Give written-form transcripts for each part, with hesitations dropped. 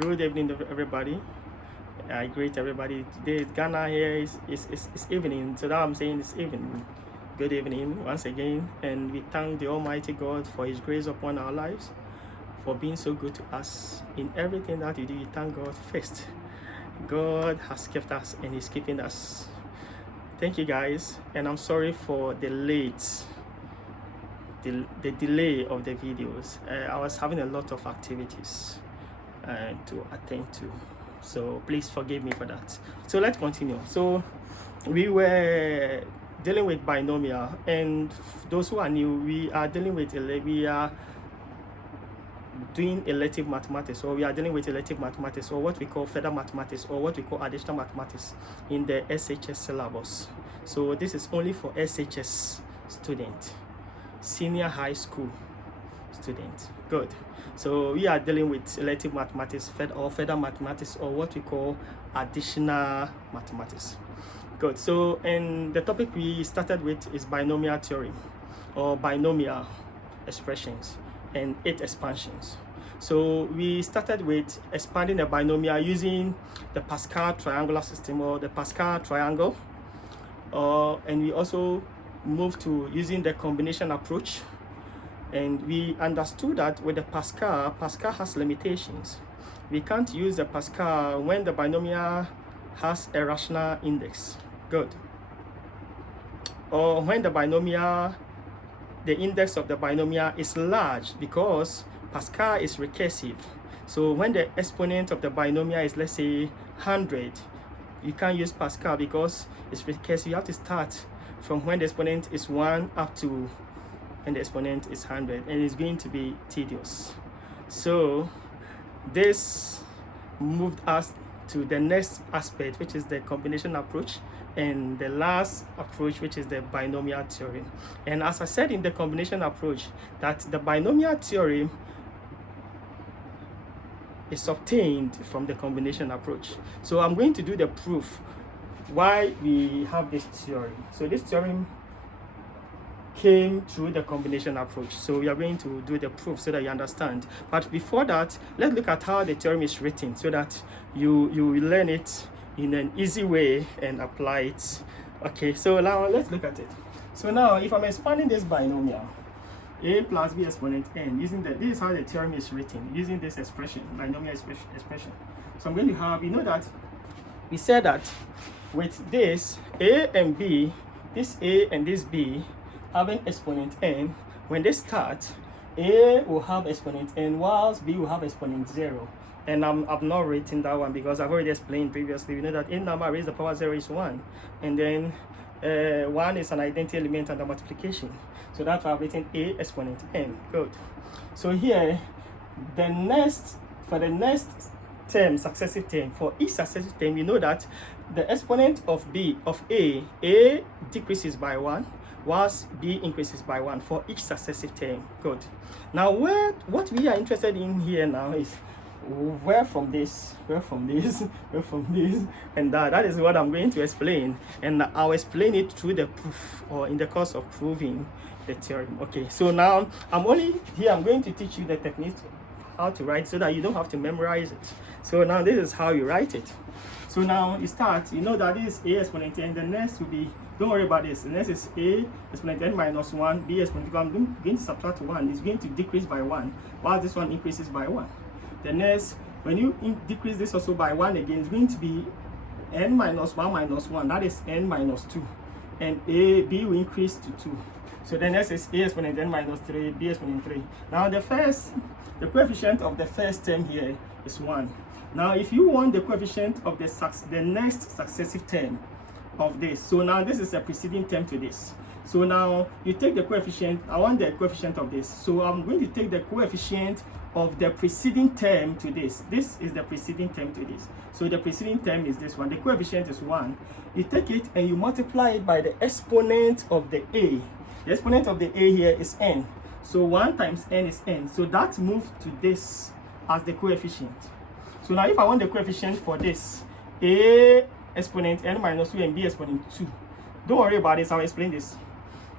Good evening, everybody. I greet everybody. Today, Ghana here is evening, so that I'm saying it's evening. Good evening once again, and we thank the Almighty God for His grace upon our lives, for being so good to us in everything that we do. We thank God first. God has kept us and He's keeping us. Thank you, guys, and I'm sorry for the delay of the videos. I was having a lot of activities to attend to, so please forgive me for that. So let's continue. So we were dealing with binomial, and those who are new, we are doing elective mathematics, or we are dealing with elective mathematics, or what we call further mathematics, or what we call additional mathematics in the SHS syllabus. So this is only for SHS student, senior high school student. Good. So we are dealing with elective mathematics, further mathematics, or what we call additional mathematics. Good. So, and the topic we started with is binomial theorem, or binomial expressions, and its expansions. So we started with expanding a binomial using the Pascal triangular system, or the Pascal triangle, and we also moved to using the combination approach. And we understood that with the Pascal has limitations. We can't use the Pascal when the binomial has a rational index. Good. Or when the index of the binomial is large, because Pascal is recursive. So when the exponent of the binomial is, let's say, 100, you can't use Pascal because it's recursive. You have to start from when the exponent is 1 up to and the exponent is 100, and it's going to be tedious. So this moved us to the next aspect, which is the combination approach, and the last approach, which is the binomial theorem. And as I said in the combination approach, that the binomial theorem is obtained from the combination approach. So I'm going to do the proof why we have this theorem. So this theorem came through the combination approach. So we are going to do the proof so that you understand. But before that, let's look at how the theorem is written so that you will learn it in an easy way and apply it. Okay, so now let's look at it. So now if I'm expanding this binomial, a plus b exponent n, using this is how the theorem is written, using this expression, binomial expression. So I'm going to have, you know that we said that with this a and b, this a and this b having exponent n, when they start, a will have exponent n, whilst b will have exponent 0. And I've not written that one because I've already explained previously. We know that a number raised to the power 0 is 1, and then 1 is an identity element under multiplication. So that's why I've written a exponent n. Good. So here, for the next term, successive term, for each successive term, you know that the exponent of a decreases by 1, whilst b increases by 1 for each successive term. Good. Now what we are interested in here now is where from this, and that is what I'm going to explain, and I'll explain it through the proof, or in the course of proving the theorem. Okay, so now I'm going to teach you the technique how to write so that you don't have to memorize it. So now this is how you write it. So now you start, you know that this is a exponent n, the next will be, don't worry about this, the next is a exponent n minus 1, b exponent, I'm going to subtract 1, it's going to decrease by 1, while this one increases by 1. The next, when you decrease this also by 1 again, it's going to be n minus 1 minus 1, that is n minus 2, and b will increase to 2. So the next is a exponent n minus 3, b exponent 3. Now the coefficient of the first term here is 1. Now if you want the coefficient of the next successive term of this, so now this is a preceding term to this. So now you take the coefficient, I want the coefficient of this. So I'm going to take the coefficient of the preceding term to this. This is the preceding term to this. So the preceding term is this one. The coefficient is 1. You take it and you multiply it by the exponent of the a. The exponent of the a here is n. So 1 times n is n. So that moves to this as the coefficient. So now if I want the coefficient for this, a exponent n minus 2 and b exponent 2. Don't worry about this, I'll explain this.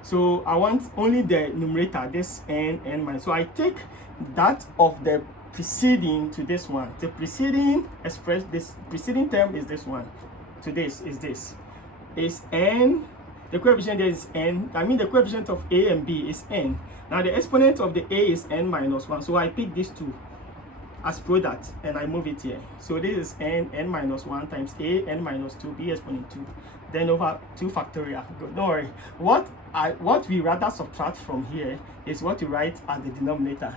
So I want only the numerator, this n minus. So I take that of the preceding to this one. The preceding express, this preceding term is this one. To this is n. The coefficient there is n. I mean the coefficient of a and b is n. Now the exponent of the a is n minus 1. So I pick these two as product and I move it here. So this is n minus 1 times a n minus 2 b exponent 2. Then over 2 factorial. Don't worry. What we rather subtract from here is what you write as the denominator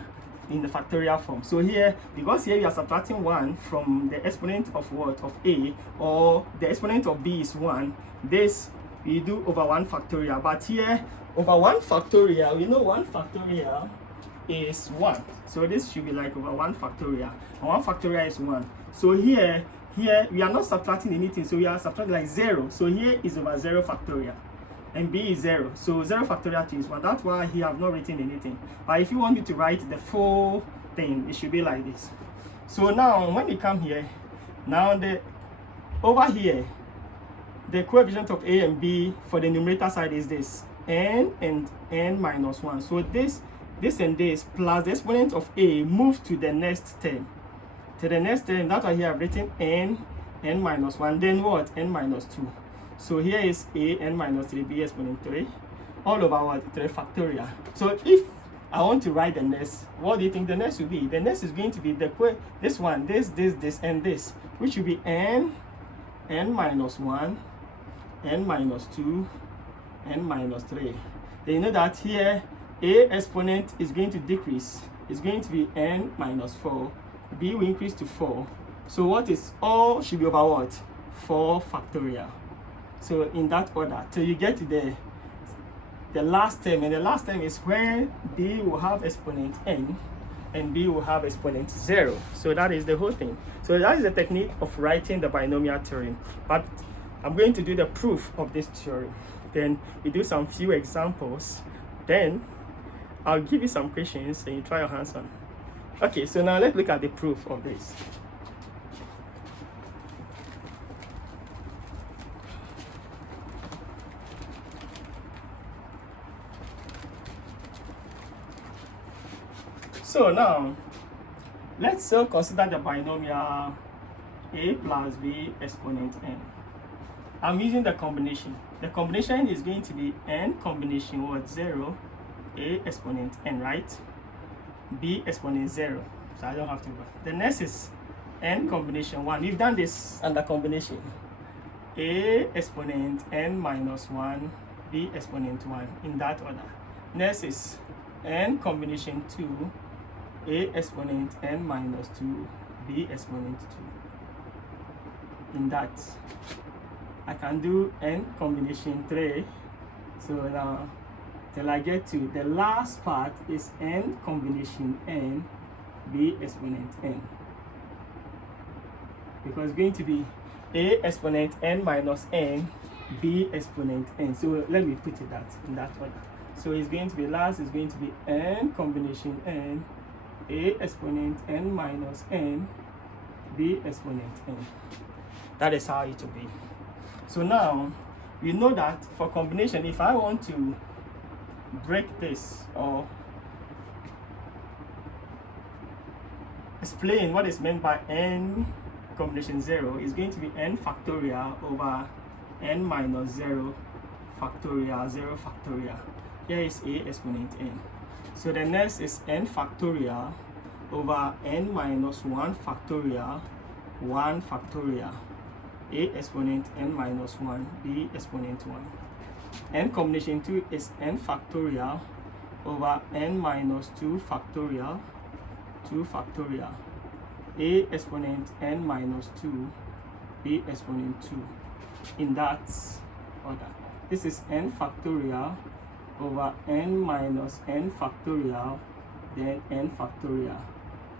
in the factorial form. So here, because here we are subtracting 1 from the exponent of what? Of a, or the exponent of b is 1. This we do over 1 factorial. But here, over 1 factorial, we know 1 factorial is 1. So this should be like over 1 factorial. And 1 factorial is 1. So here we are not subtracting anything. So we are subtracting like 0. So here is over 0 factorial. And b is 0. So 0 factorial 2 is 1. That's why he have not written anything. But if you want me to write the full thing, it should be like this. So now when we come here, now over here, the coefficient of a and b for the numerator side is this, n and n minus 1. So this and this plus the exponent of a move to the next term. To the next term, that's why here I've written n minus 1. Then what? N minus 2. So here is a n minus 3 b exponent 3 all over what? 3 factorial. So if I want to write the next, what do you think the next will be? The next is going to be this one, this, and this, which will be n minus 1, n minus 2, n minus 3. Then you know that here a exponent is going to decrease. It's going to be n minus 4. B will increase to 4. So what is all should be over what? 4 factorial. So in that order till you get to the last term, and the last term is when b will have exponent n and b will have exponent 0. So that is the whole thing. So that is the technique of writing the binomial theorem. But I'm going to do the proof of this theorem. Then we do some few examples. Then I'll give you some questions and you try your hands on. Okay, so now let's look at the proof of this. So now, let's still consider the binomial a plus b exponent n. I'm using the combination. The combination is going to be n combination what? 0, a exponent n, right? B exponent 0. So I don't have to. The next is n combination 1. We've done this under combination. A exponent n minus 1, b exponent 1, in that order. Next is n combination 2, a exponent n minus 2, b exponent 2. In that, I can do n combination 3. So now, till I get to the last part is n combination n, b exponent n. Because it's going to be a exponent n minus n, b exponent n. So let me put it in that order. So it's going to be last is going to be n combination n, a exponent n minus n, b exponent n. That is how it will be. So now we know that for combination, if I want to break this or explain what is meant by n combination 0, is going to be n factorial over n minus 0 factorial 0 factorial. Here is a exponent n. So the next is n factorial over n minus 1 factorial 1 factorial, a exponent n minus 1, b exponent 1. N combination 2 is n factorial over n minus 2 factorial 2 factorial, a exponent n minus 2, b exponent 2, in that order. This is n factorial over n minus n factorial, then n factorial.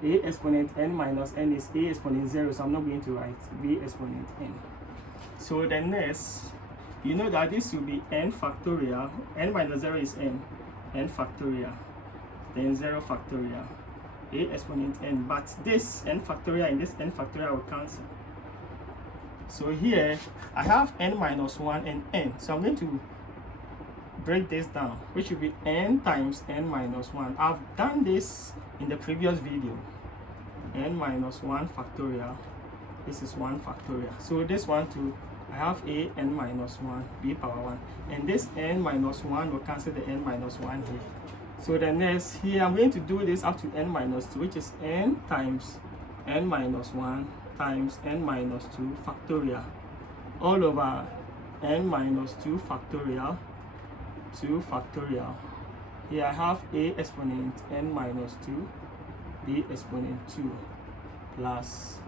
A exponent n minus n is a exponent 0, so I'm not going to write b exponent n. So the next, you know that this will be n factorial, n minus 0 is n factorial, then 0 factorial, a exponent n. But this n factorial and this n factorial will cancel. So here, I have n minus 1 and n. So I'm going to break this down, which will be n times n minus 1. I've done this in the previous video. n minus 1 factorial. This is 1 factorial. So this one too, I have a n minus 1, b power 1. And this n minus 1 will cancel the n minus 1 here. So the next, here I'm going to do this up to n minus 2, which is n times n minus 1 times n minus 2 factorial, all over n minus 2 factorial, 2 factorial. Here I have a exponent n minus 2, b exponent 2, plus,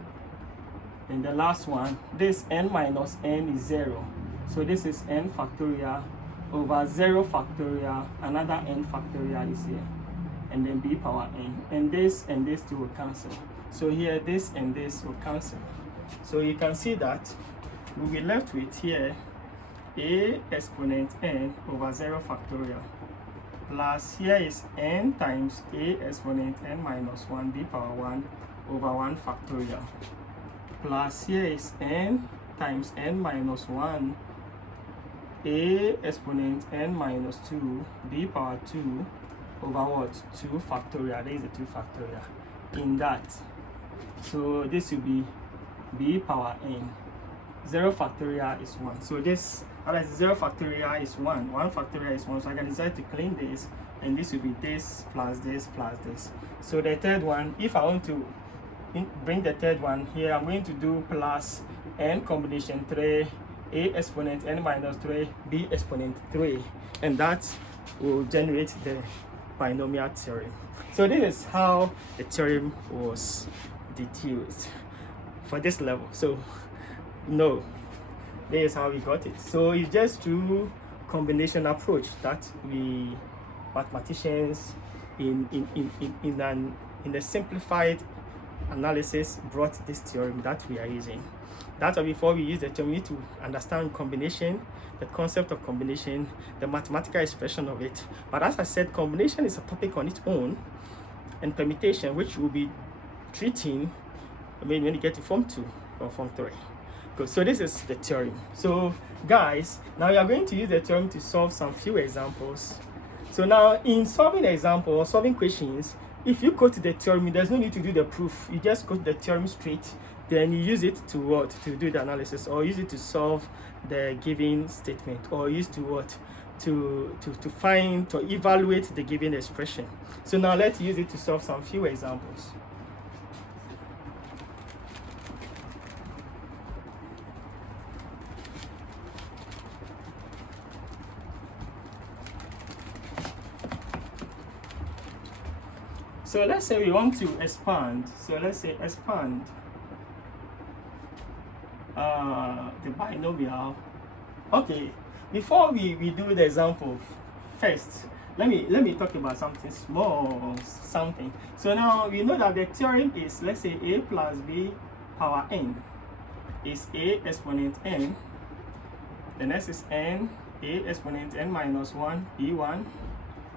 and the last one, this n minus n is 0. So this is n factorial over 0 factorial, another n factorial is here, and then b power n. And this two will cancel. So here this and this will cancel. So you can see that we'll be left with here a exponent n over 0 factorial, plus here is n times a exponent n minus 1 b power 1 over 1 factorial, plus here is n times n minus 1 a exponent n minus 2 b power 2 over what? 2 factorial. There is a 2 factorial in that. So this will be b power n. 0 factorial is 1. So this, as 0 factorial is 1. 1 factorial is 1. So I can decide to clean this, and this will be this plus this plus this. So the third one, if I want to bring the third one here, I'm going to do plus n combination 3, a exponent n minus 3, b exponent 3, and that will generate the binomial theorem. So this is how the theorem was deduced for this level. So no, this is how we got it. So it's just through combination approach that we mathematicians in the simplified analysis brought this theorem that we are using. That's why before we use the theorem, we need to understand combination, the concept of combination, the mathematical expression of it. But as I said, combination is a topic on its own, and permutation, which we'll be treating when you get to Form 2 or Form 3. Good. So this is the theorem. So guys, now we are going to use the theorem to solve some few examples. So now in solving the example or solving questions, if you quote the theorem, there's no need to do the proof. You just quote the theorem straight, then you use it to what? To do the analysis, or use it to solve the given statement, or use to what? To evaluate the given expression. So now let's use it to solve some few examples. So let's say we want to expand. So let's say expand the binomial. Okay, before we do the example, first let me talk about something small, something. So now we know that the theorem is, let's say a plus b power n is a exponent n. The next is n, a exponent n minus 1 b1.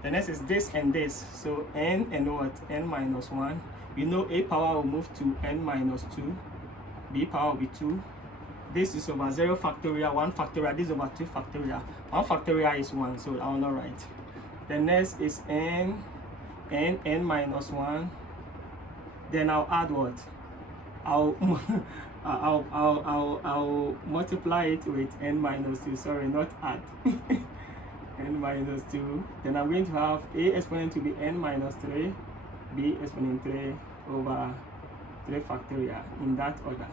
The next is this and this. So n and what? N minus 1. We know a power will move to n minus 2. B power will be 2. This is over 0 factorial, 1 factorial. This is over 2 factorial. 1 factorial is 1, so I will not write. The next is n minus 1. Then I'll add what? I'll multiply it with n minus 2. Sorry, not add. N minus 2. Then I'm going to have a exponent to be n minus 3, b exponent 3 over 3 factorial, in that order.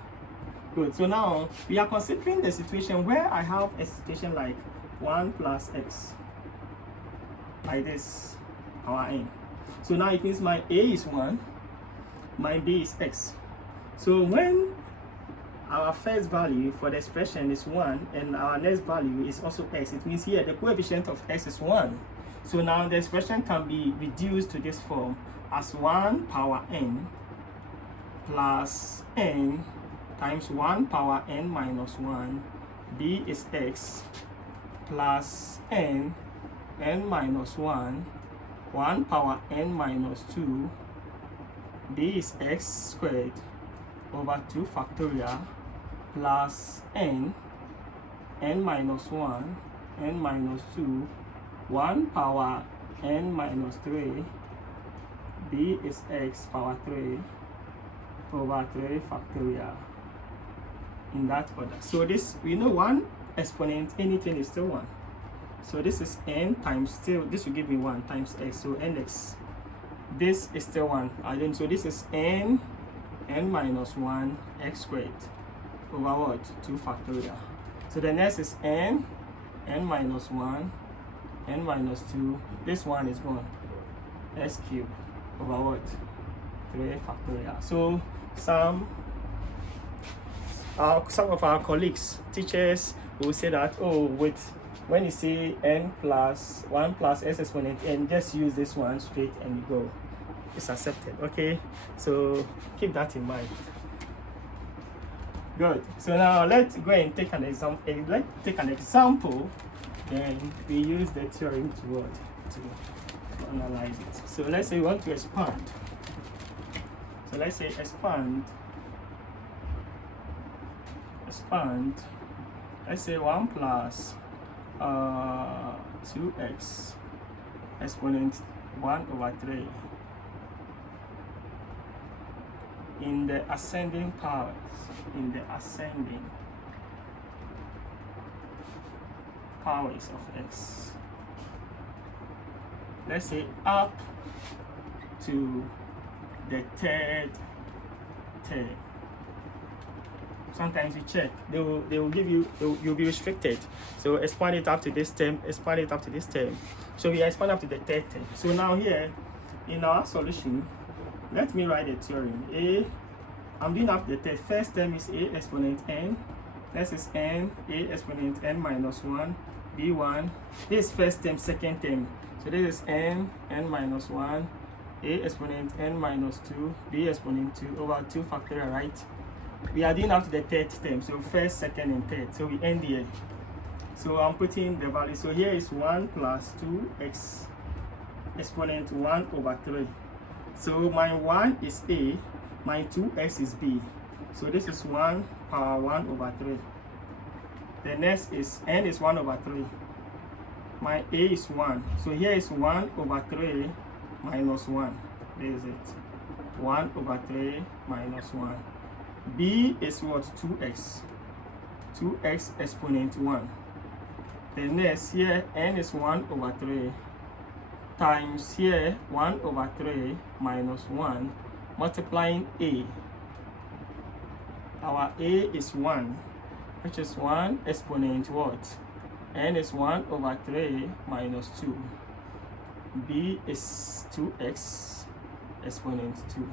Good. So now we are considering the situation where I have a situation like 1 plus x, like this, power n. So now it means my a is 1, my b is x. So when our first value for the expression is 1 and our next value is also x, it means here the coefficient of x is 1. So now the expression can be reduced to this form as 1 power n plus n times 1 power n minus 1, b is x, plus n minus 1, 1 power n minus 2, b is x squared over 2 factorial, plus n minus 1, n minus 2, 1 power n minus 3, b is x power 3, over 3 factorial in that order. So this, we know one exponent, anything is still 1. So this is n times still, this will give me 1 times x, so nx. This is still 1. So this is n minus 1 x squared over what? 2 factorial. So the next is n minus 1, n minus 2. This one is gone. S cubed over what? 3 factorial. So some of our colleagues, teachers, will say that, oh, when you say n plus 1 plus s exponent n, just use this one straight and you go. It's accepted. Okay, so keep that in mind. Good. So now let's go and take an example. Let's take an example, then we use the theorem to analyze it. So let's say we want to expand. So let's say expand. Let's say 1 plus 2x exponent 1 over 3 in the ascending powers, of x. Let's say up to the third term. Sometimes you check, they will give you, you'll be restricted. So expand it up to this term, expand it up to this term. So we expand up to the third term. So now here in our solution, let me write the theorem. I'm doing up the third. First term is a exponent n. This is n, a exponent n minus 1, b1. This is first term, second term. So this is n minus 1, a exponent n minus 2, b exponent 2 over 2 factorial, right? We are doing up to the third term, so first, second, and third. So we end here. So I'm putting the value. So here is 1 plus 2x exponent 1 over 3. So my 1 is a, my 2x is b. So this is 1 power 1 over 3. The next is n is 1 over 3. My a is 1. So here is 1 over 3 minus 1. There is it. 1 over 3 minus 1. B is what? 2x. 2x exponent 1. The next here, n is 1 over 3 times here 1 over 3 minus 1 multiplying a. Our a is 1, which is 1 exponent what? N is 1 over 3 minus 2. B is 2x exponent 2.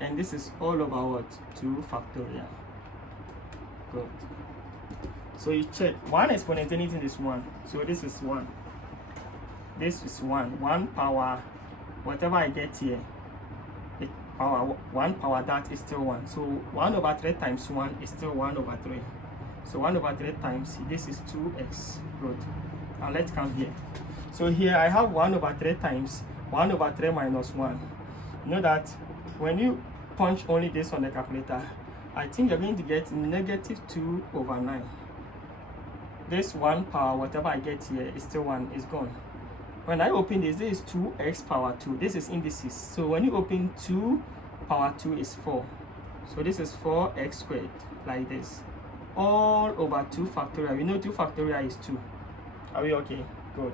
And this is all over what? 2 factorial. Good. So you check. 1 exponent anything is 1. So this is 1. This is 1. 1 power, whatever I get here, power 1 power that is still 1. So 1 over 3 times 1 is still 1 over 3. So 1 over 3 times, this is 2x. Good. Now let's come here. So here I have 1 over 3 times 1 over 3 minus 1. You know that when you punch only this on the calculator, I think you're going to get negative 2 over 9. This 1 power, whatever I get here, is still 1, is gone. When I open this is 2x power 2. This is indices. So when you open 2 power 2 is 4. So this is 4x squared, like this. All over 2 factorial. We know 2 factorial is 2. Are we okay? Good.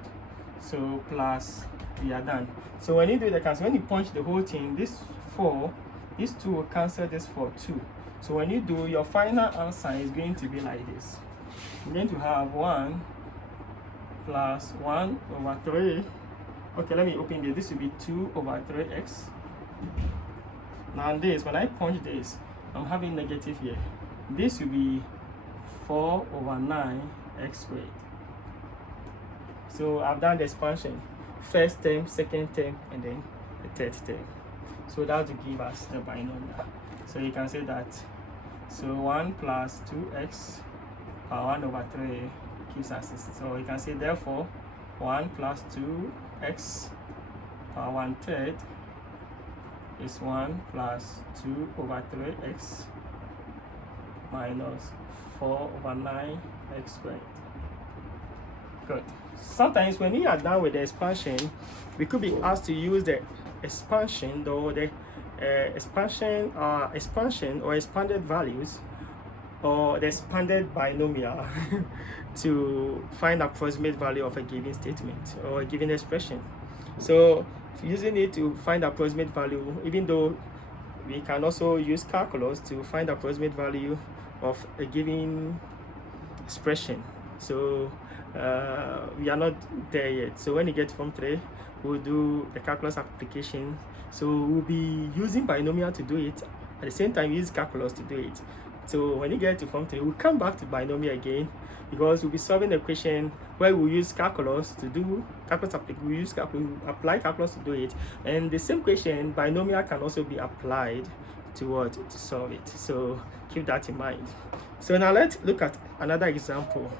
So plus, we are done. So when you do the cancel, when you punch the whole thing, this 4, this 2 will cancel this for 2. So when you do, your final answer is going to be like this. You're going to have 1 plus 1 over 3. Okay, let me open this. This will be 2 over 3x. Now this, when I punch this, I'm having negative here. This will be 4 over 9x squared. So I've done the expansion. First term, second term, and then the third term. So that will give us the binomial. So you can say that. So 1 plus 2x power 1 over 3 gives us this. So you can say therefore 1 plus 2x power 1/3 is 1 plus 2 over 3x minus 4 over 9x squared. Good. Sometimes when we are done with the expansion, we could be asked to use the expansion or the expansion or expanded values or the expanded binomial to find approximate value of a given statement or a given expression. So using it to find approximate value, even though we can also use calculus to find approximate value of a given expression. So we are not there yet. So when you get Form 3, we'll do the calculus application. So we'll be using binomial to do it. At the same time, use calculus to do it. So when you get to Form 3, we'll come back to binomial again, because we'll be solving a question where we'll use calculus to do calculus. We'll apply calculus to do it, and the same question binomial can also be applied to solve it. So keep that in mind. So now let's look at another example.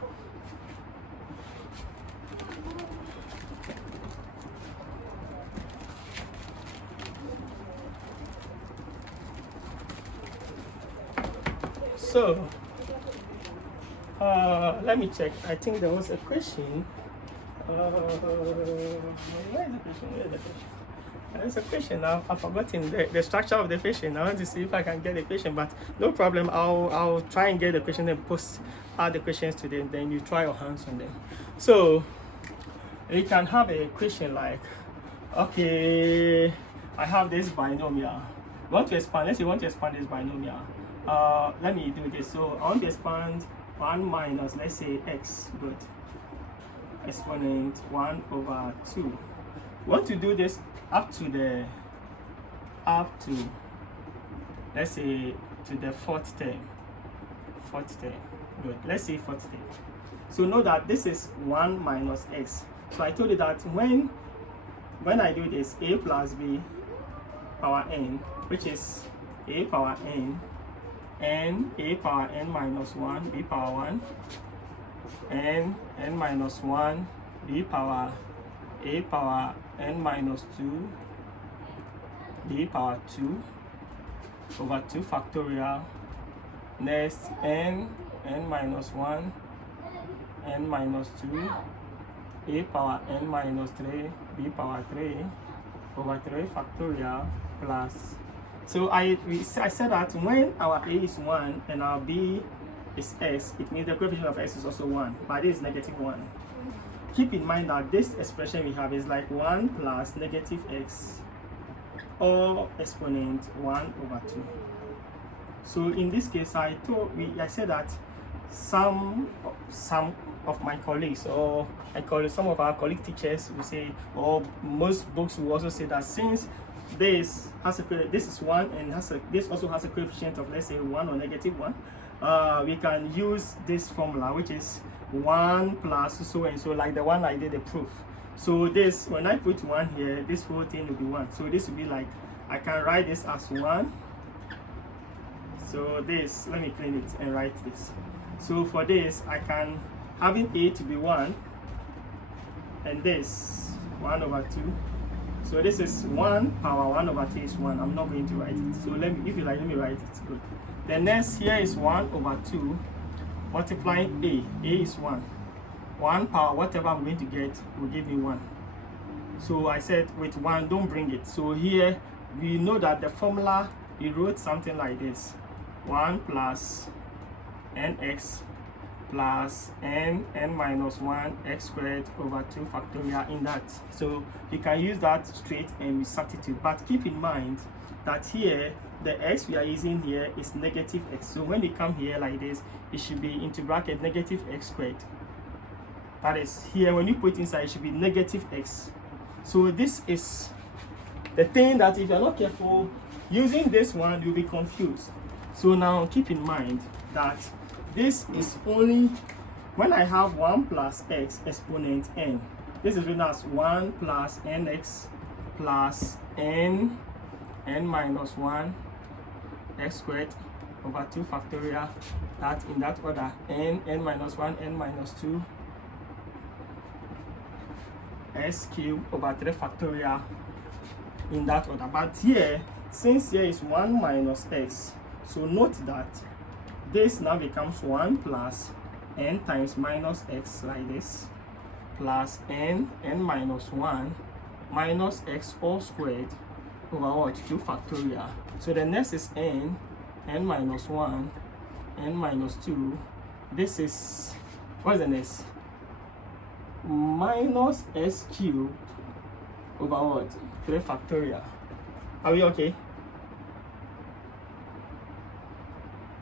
So let me check. I think there was a question. Where is the question? There's a question now. I've forgotten the structure of the question. I want to see if I can get the question, but no problem. I'll try and get the question and post out the questions to them. Then you try your hands on them. So you can have a question like, okay, I have this binomial. Want to expand? Let's say you want to expand this binomial. Let me do this. So I want to expand 1 minus, let's say, x, good, exponent 1/2. Want to do this up to let's say to the fourth term, good, let's say fourth term. So know that this is 1 minus x. So I told you that when I do this, a plus b power n, which is a power n, and a power n minus 1, b power 1, and n minus 1, b power a power n minus 2, b power 2 over 2 factorial, next n minus 1, n minus 2, a power n minus 3, b power 3 over 3 factorial plus. So I said that when our a is 1 and our b is x, it means the coefficient of x is also 1, but this is -1. Keep in mind that this expression we have is like 1 plus negative x or exponent 1/2. So in this case, I said that some of my colleagues, or some of our colleague teachers will say, or most books will also say that since this is 1 and this also has a coefficient of, let's say, 1 or -1, we can use this formula, which is 1 plus so and so, like the one I did the proof. So this, when I put 1 here, this whole thing will be 1. So this will be like, I can write this as 1. So this, let me clean it and write this. So for this, I can, having a to be 1 and this 1/2. So this is 1 power 1/2 is 1. I'm not going to write it. So if you like, let me write it. Good. The next here is 1/2 multiplying a. A is 1. 1 power whatever I'm going to get will give me 1. So I said with 1, don't bring it. So here we know that the formula, we wrote something like this: 1 plus nx plus n minus 1 x squared over 2 factorial in that. So you can use that straight and we substitute, but keep in mind that here the x we are using here is -x. So when we come here like this, it should be into bracket -x squared. That is, here when you put inside, it should be -x. So this is the thing that if you're not careful using this one, you'll be confused. So now keep in mind that this is only when I have 1 plus x exponent n. This is written as 1 plus nx plus n minus 1 x squared over 2 factorial, that in that order, n minus 1, n minus 2, s cubed over 3 factorial in that order. But here, since here is 1 minus x, so note that this now becomes 1 plus n times minus x like this, plus n minus 1 minus x all squared over what? 2 factorial. So the next is n minus 1, n minus 2. This is, what is the next? Minus s cubed over what? 3 factorial. Are we okay?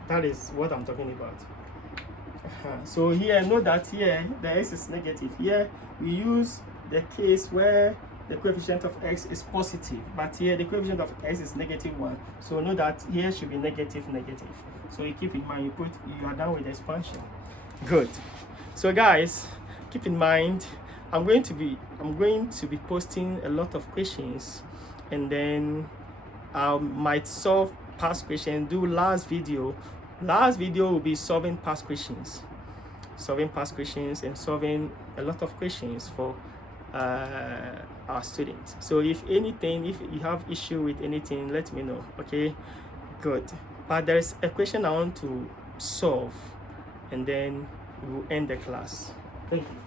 That is what I'm talking about. So here, note that here the x is negative. Here we use the case where the coefficient of x is positive, but here the coefficient of x is -1. So note that here should be negative. So you keep in mind, you are done with the expansion. Good. So guys, keep in mind, I'm going to be posting a lot of questions, and then I might solve past questions. Do last video will be solving past questions, and solving a lot of questions for our students. So if you have issue with anything, let me know. Okay, good. But there's a question I want to solve, and then we'll end the class. Thank you.